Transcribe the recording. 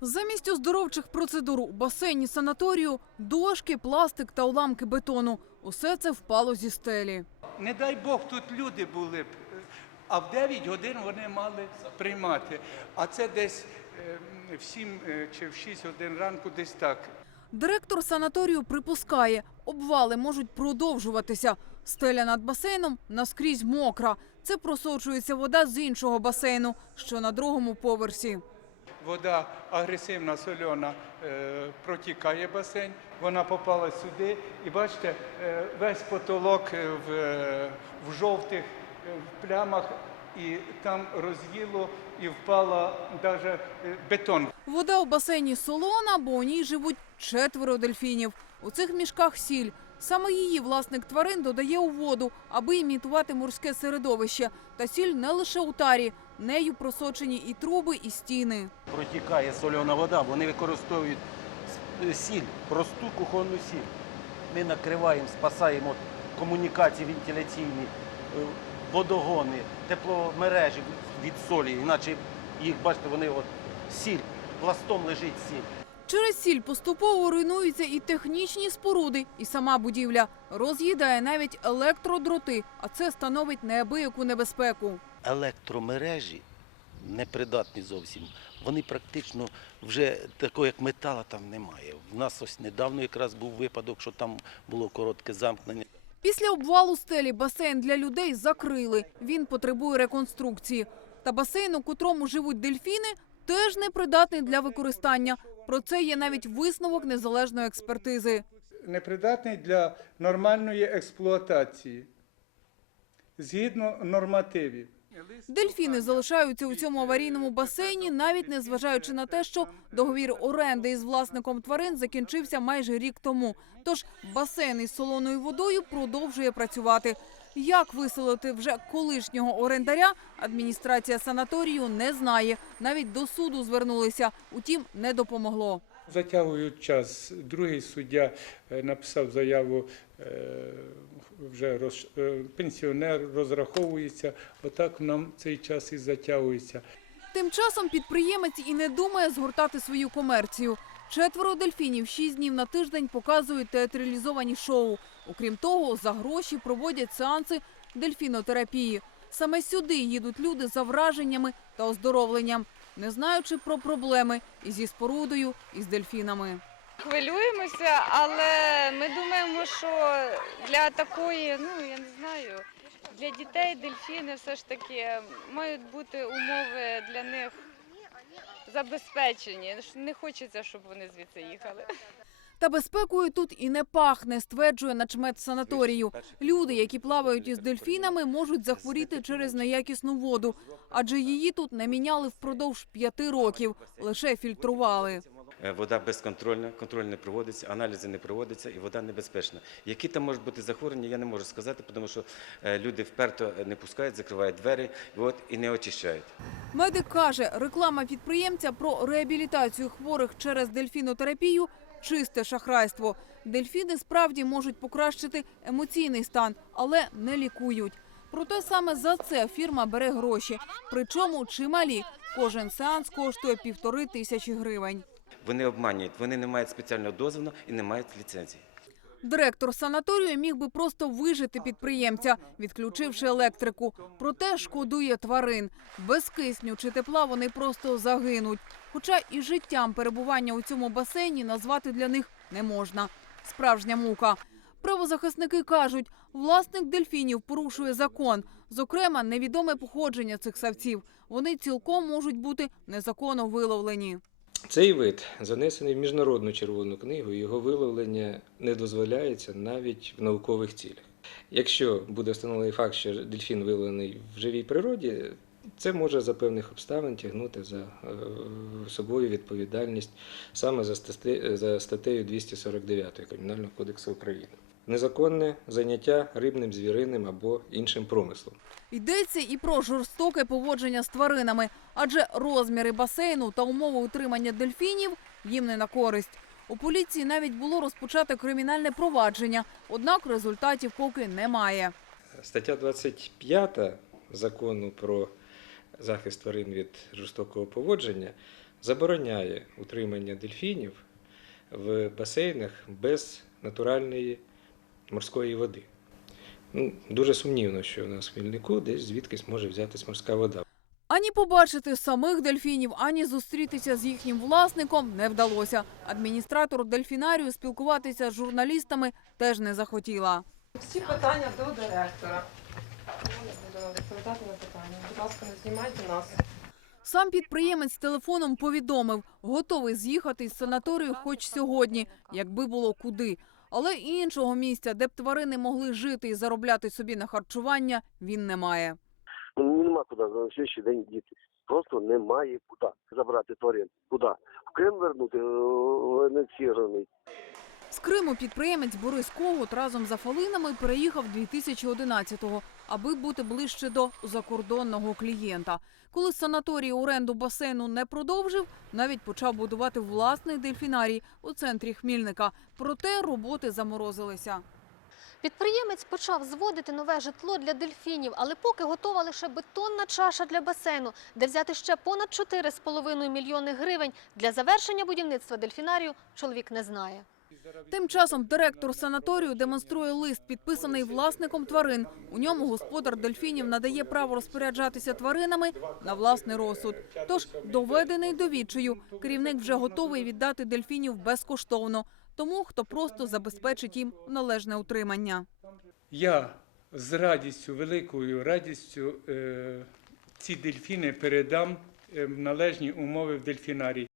Замість оздоровчих процедур у басейні санаторію дошки, пластик та уламки бетону. Усе це впало зі стелі. Не дай Бог, тут люди були б, а в 9 годин вони мали приймати. А це десь е, в 7 е, чи в 6 годин ранку, десь так. Директор санаторію припускає, обвали можуть продовжуватися. Стеля над басейном наскрізь мокра. Це просочується вода з іншого басейну, що на другому поверсі. Вода агресивна, сольона е, протікає басейн. Вона попала сюди, і бачите, е, весь потолок е, в, в жовтих плямах, і там роз'їло і впала навіть бетон. Вода у басейні солона, бо у ній живуть четверо дельфінів. У цих мішках сіль. Саме її власник тварин додає у воду, аби імітувати морське середовище. Та сіль не лише у тарі, нею просочені і труби, і стіни. протікає сольона вода, вони використовують сіль, просту кухонну сіль. Ми накриваємо, спасаємо комунікації вентиляційні, е, водогони, тепломережі від солі. Іначе їх, бачите, вони от сіль, пластом лежить сіль. Через сіль поступово руйнуються і технічні споруди, і сама будівля роз'їдає навіть електродроти, а це становить неабияку небезпеку. Електромережі непридатні зовсім. Вони практично вже такого, як метала, там немає. В нас ось недавно якраз був випадок, що там було коротке замкнення. Після обвалу стелі басейн для людей закрили. Він потребує реконструкції. Та басейн, у котрому живуть дельфіни, теж непридатний для використання. Про це є навіть висновок незалежної експертизи. Непридатний для нормальної експлуатації згідно нормативів. Дельфіни залишаються у цьому аварійному басейні, навіть не зважаючи на те, що договір оренди із власником тварин закінчився майже рік тому. Тож басейн із солоною водою продовжує працювати. Як виселити вже колишнього орендаря, адміністрація санаторію не знає. Навіть до суду звернулися, утім не допомогло. Затягують час. Другий суддя е, написав заяву, е, вже роз, е, пенсіонер розраховується. Отак нам цей час і затягується. Тим часом підприємець і не думає згортати свою комерцію. Четверо дельфінів шість днів на тиждень показують театралізовані шоу. Окрім того, за гроші проводять сеанси дельфінотерапії. Саме сюди їдуть люди за враженнями та оздоровленням, не знаючи про проблеми і зі спорудою, і з дельфінами. Хвилюємося, але ми думаємо, що для такої, ну я не знаю, для дітей дельфіни все ж таки мають бути умови для них забезпечені. Не хочеться, щоб вони звідси їхали. Та безпекою тут і не пахне, стверджує начмет санаторію. Люди, які плавають із дельфінами, можуть захворіти через неякісну воду, адже її тут не міняли впродовж п'яти років, лише фільтрували. Е, Вода безконтрольна, контроль не проводиться, аналізи не проводяться і вода небезпечна. Які там можуть бути захворювання, я не можу сказати, тому що е, люди вперто не пускають, закривають двері от, і не очищають. Медик каже, реклама підприємця про реабілітацію хворих через дельфінотерапію чисте шахрайство. Дельфіни справді можуть покращити емоційний стан, але не лікують. Проте саме за це фірма бере гроші. Причому чималі. Кожен сеанс коштує півтори тисячі гривень. Вони обманюють, вони не мають спеціального дозволу і не мають ліцензії. Директор санаторію міг би просто вижити підприємця, відключивши електрику. Проте шкодує тварин. Без кисню чи тепла вони просто загинуть. Хоча і життям перебування у цьому басейні назвати для них не можна. Справжня мука. Правозахисники кажуть, власник дельфінів порушує закон. Зокрема, невідоме походження цих савців. Вони цілком можуть бути незаконно виловлені. Цей вид занесений в міжнародну червону книгу, його виловлення не дозволяється навіть в наукових цілях. Якщо буде встановлений факт, що дельфін виловлений в живій природі, це може за певних обставин тягнути за е, собою відповідальність саме за статтею 249 Кримінального кодексу України. Незаконне заняття рибним, звіриним або іншим промислом. Йдеться і про жорстоке поводження з тваринами, адже розміри басейну та умови утримання дельфінів їм не на користь. У поліції навіть було розпочати кримінальне провадження, однак результатів поки немає. Стаття 25 закону про захист тварин від жорстокого поводження забороняє утримання дельфінів в басейнах без натуральної морської води. Ну, дуже сумнівно, що у нас в Хмільнику десь звідкись може взятись морська вода. Ані побачити самих дельфінів, ані зустрітися з їхнім власником не вдалося. Адміністратор дельфінарію спілкуватися з журналістами теж не захотіла. Всі питання до директора. Я буду відповідати на питання. Будь ласка, не знімайте нас. Сам підприємець телефоном повідомив, готовий з'їхати з санаторію хоч сьогодні, якби було куди. Але іншого місця, де б тварини могли жити і заробляти собі на харчування, він не має. Ну, нема куди на сьогоднішній день діти. Просто немає куди забрати тварин. Куди? В Крим вернути не ініційований. З Криму підприємець Борис Когут разом з Афалинами переїхав 2011-го, аби бути ближче до закордонного клієнта. Коли санаторій оренду басейну не продовжив, навіть почав будувати власний дельфінарій у центрі Хмільника. Проте роботи заморозилися. Підприємець почав зводити нове житло для дельфінів, але поки готова лише бетонна чаша для басейну, де взяти ще понад 4,5 мільйони гривень для завершення будівництва дельфінарію, чоловік не знає. Тим часом директор санаторію демонструє лист, підписаний власником тварин. У ньому господар дельфінів надає право розпоряджатися тваринами на власний розсуд. Тож, доведений до відчаю, керівник вже готовий віддати дельфінів безкоштовно тому, хто просто забезпечить їм належне утримання. Я з радістю, великою радістю е, ці дельфіни передам е, в належні умови в дельфінарій.